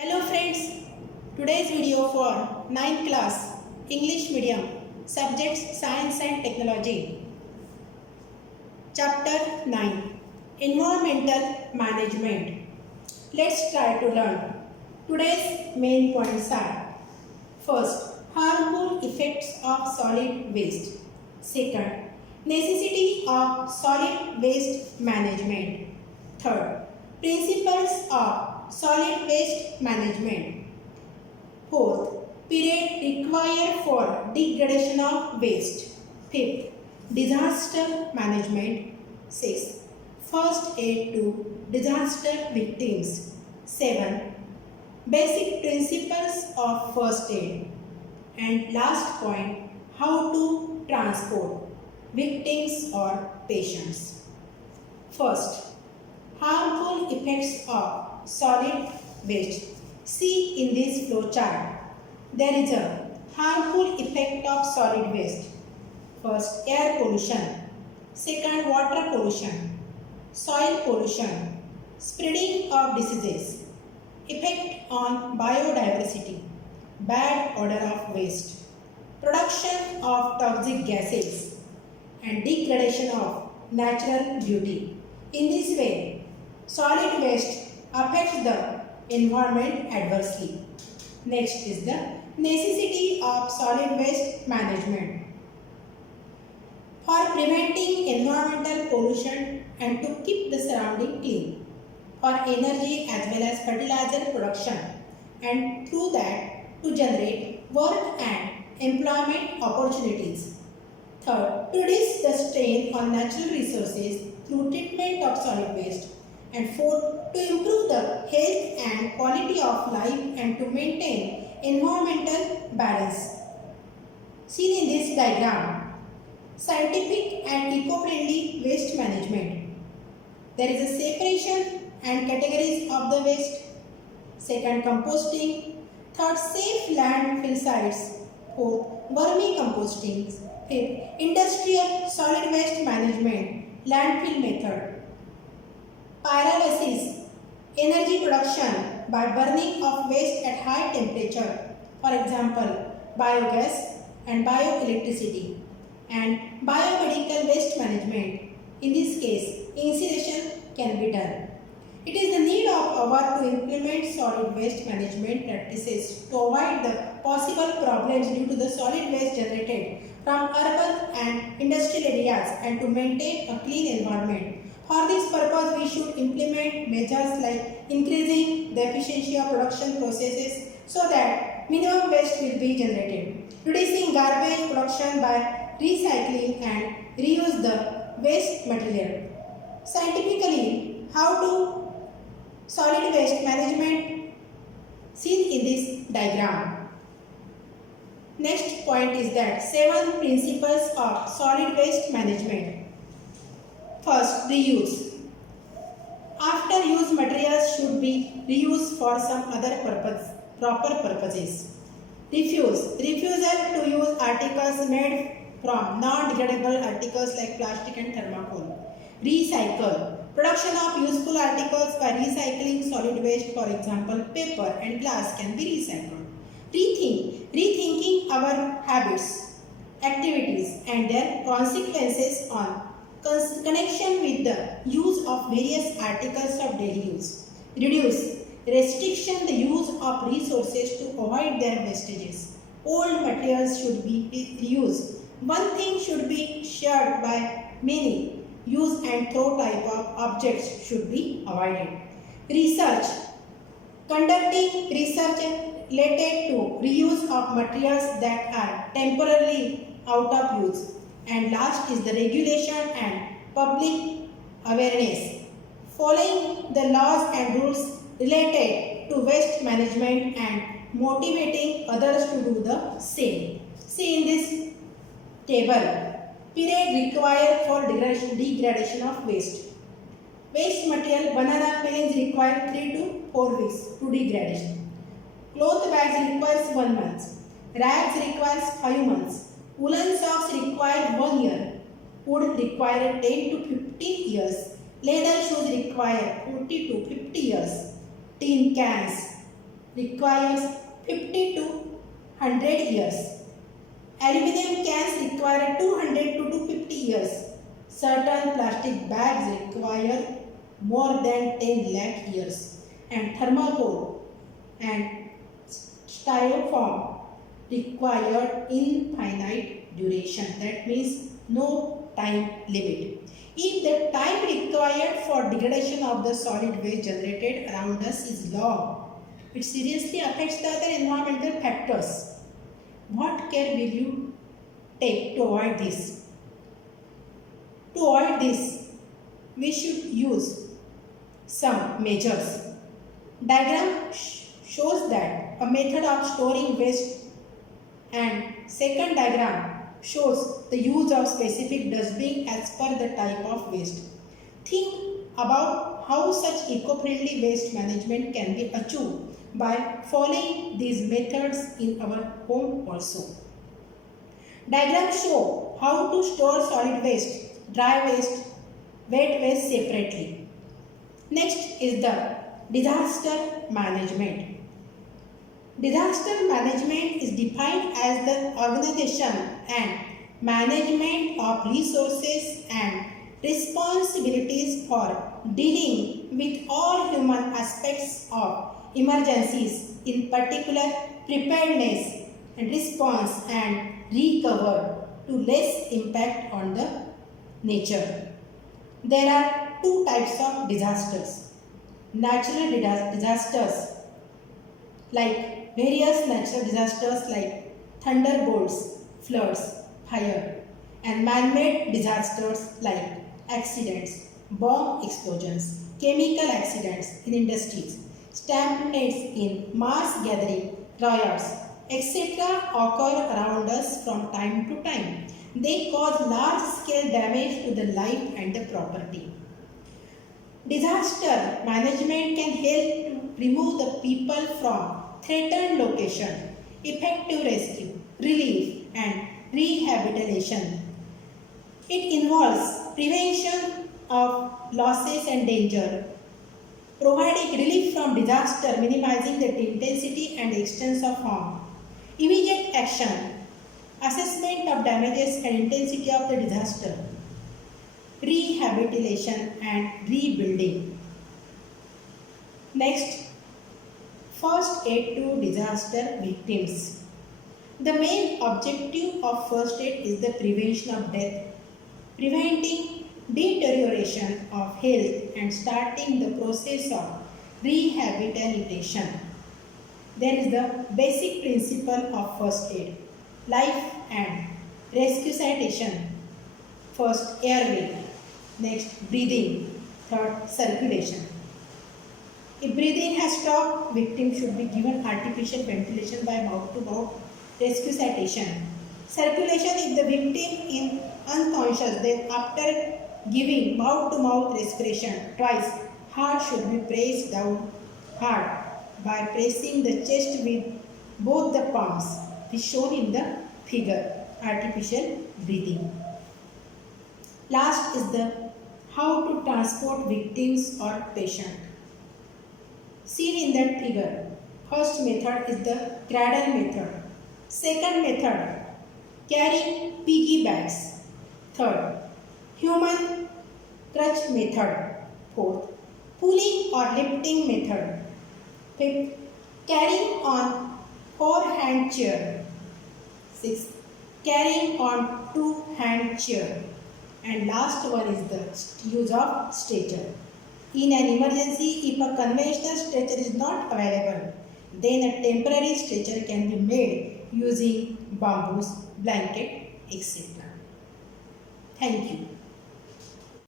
Hello friends, today's video for 9th class English medium subjects science and technology. Chapter 9 Environmental Management. Let's try to learn. Today's main points are: first, harmful effects of solid waste. Second, necessity of solid waste management. Third, principles of solid waste management. Fourth, period required for degradation of waste. Fifth, disaster management. Sixth, first aid to disaster victims. 7. Basic principles of first aid. And last point, how to transport victims or patients. First, harmful effects of solid waste. See in this flow chart. There is a harmful effect of solid waste. First, air pollution. Second, water pollution. Soil pollution. Spreading of diseases. Effect on biodiversity. Bad odor of waste. Production of toxic gases. And degradation of natural beauty. In this way, solid waste affects the environment adversely. Next is the necessity of solid waste management. For preventing environmental pollution and to keep the surrounding clean. For energy as well as fertilizer production, and through that to generate work and employment opportunities. Third, to reduce the strain on natural resources through treatment of solid waste. And fourth, to improve the health and quality of life and to maintain environmental balance. Seen in this diagram, scientific and eco-friendly waste management. There is a separation and categories of the waste. Second, composting. Third, safe landfill sites. Fourth, vermicomposting. Fifth, industrial solid waste management, landfill method. Pyrolysis, energy production by burning of waste at high temperature, for example, biogas and bioelectricity. And biomedical waste management, in this case, incineration can be done. It is the need of our to implement solid waste management practices to avoid the possible problems due to the solid waste generated from urban and industrial areas and to maintain a clean environment. For this purpose, we should implement measures like increasing the efficiency of production processes so that minimum waste will be generated, reducing garbage production by recycling and reuse the waste material. Scientifically, how to solid waste management seen in this diagram. Next point is that 7 principles of solid waste management. First, reuse. After use materials should be reused for some other proper purposes. Refusal to use articles made from non-degradable articles like plastic and thermocol. Recycle. Production of useful articles by recycling solid waste, for example, paper and glass can be recycled. Rethinking our habits, activities and their consequences on connection with the use of various articles of daily use. Restriction the use of resources to avoid their wastages. Old materials should be reused. One thing should be shared by many. Use and throw type of objects should be avoided. Research. Conducting research related to reuse of materials that are temporarily out of use. And last is the regulation and public awareness. Following the laws and rules related to waste management and motivating others to do the same. See in this table. Period required for degradation of waste. Waste material banana peelings require 3 to 4 weeks to degradation. Cloth bags requires 1 month. Rags requires 5 months. Woolen socks require 1 year. Wood require 10 to 15 years. Leather shoes require 40 to 50 years. Tin cans requires 50 to 100 years. Aluminum cans require 200 to 250 years. Certain plastic bags require more than 10 lakh years. And thermocol and styrofoam require infinite duration. That means no time limit. If the time required for degradation of the solid waste generated around us is long, it seriously affects the other environmental factors. What care will you take to avoid this? To avoid this, we should use some measures. Diagram shows that a method of storing waste, and second diagram shows the use of specific dustbin as per the type of waste. Think about how such eco-friendly waste management can be achieved by following these methods in our home also. Diagrams show how to store solid waste, dry waste, wet waste separately. Next is the disaster management. Disaster management is defined as the organization and management of resources and responsibilities for dealing with all human aspects of emergencies, in particular preparedness and response and recover to less impact on the nature. There are two types of disasters. Natural disasters, like various natural disasters like thunderbolts, floods, fire, and man-made disasters like accidents, bomb explosions, chemical accidents in industries, stampedes in mass gathering, riots, etc. occur around us from time to time. They cause large-scale damage to the life and the property. Disaster management can help to remove the people from threatened location, effective rescue, relief, and rehabilitation. It involves prevention of losses and danger, providing relief from disaster, minimizing the intensity and extent of harm, immediate action, assessment of damages and intensity of the disaster, rehabilitation and rebuilding. Next, first aid to disaster victims. The main objective of first aid is the prevention of death, preventing deterioration of health and starting the process of rehabilitation. There is the basic principle of first aid, life and resuscitation. First, airway. Next, breathing. Third, circulation. If breathing has stopped, victim should be given artificial ventilation by mouth-to-mouth resuscitation. Circulation, if the victim is unconscious, then after giving mouth-to-mouth respiration twice, heart should be pressed down hard by pressing the chest with both the palms, is shown in the figure, artificial breathing. Last is the how to transport victims or patient. Seen in that figure, first method is the cradle method. Second method, carrying piggy bags. Third, human crutch method. Fourth, pulling or lifting method. Fifth, carrying on four-hand chair. Sixth, carrying on two-hand chair. And last one is the use of stretcher. In an emergency, if a conventional stretcher is not available, then a temporary stretcher can be made using bamboos, blanket, etc. Thank you.